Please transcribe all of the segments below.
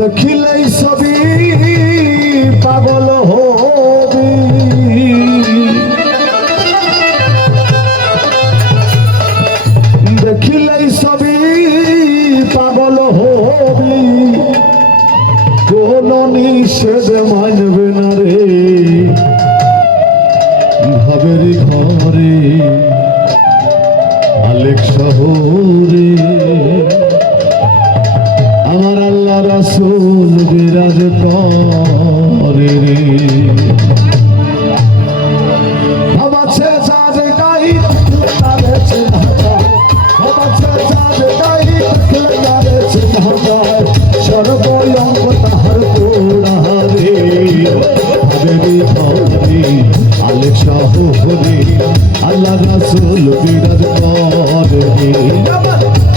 দেখিলেই সবই পাগল হবি। দেখিলেই সবই পাগল হবি। কোন নিষেধ মানবে না রে। ভাবেরি ঘরে আলেক শহরে। আমার আল্লাহ রাসূল বিরাজ করে রে। রাসূল বিরাজ করে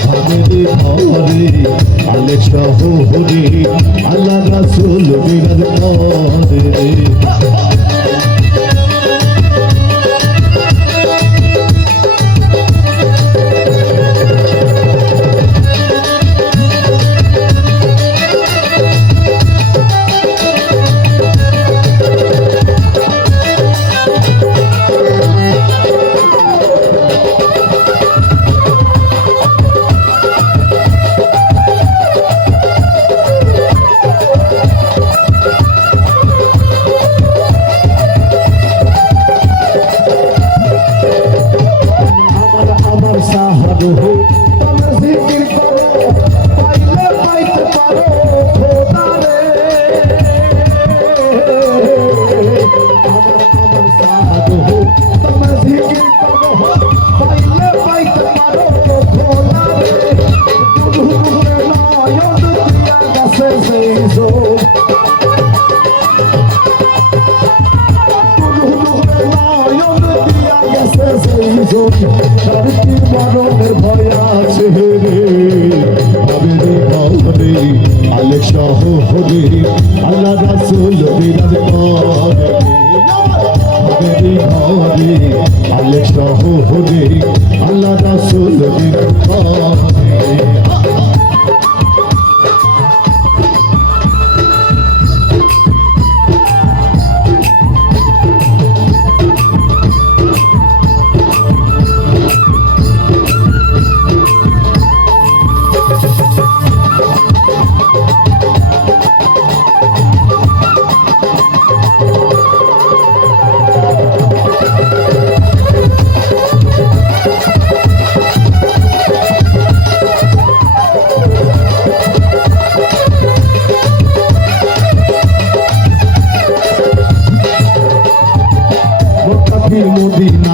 আমাদের ঘরে আলে শহরে আল্লাহ রাসুল বিরাজ করে। মরণের ভয় আছে রে ভাবে রে আলেক সহ হরে আল্লাহ রাসুল বিরাজ করে হরে আল্লাহ রাসুল বিরাজ করে মোতাবির মদিনা।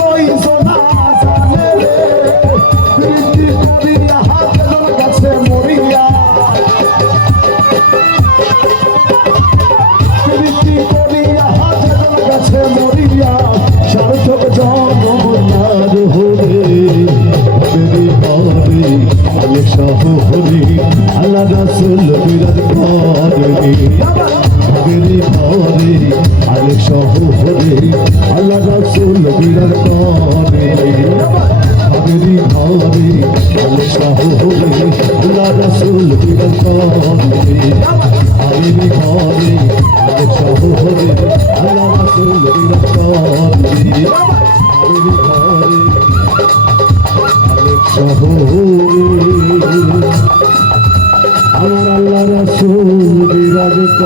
ভাবেরি ঘরে আলেক শহরে আল্লাহ রাসূল বিরাজ করে ভাবেরি ঘরে আলেক শহরে আল্লাহ আমার আল্লাহ রাসূল করে।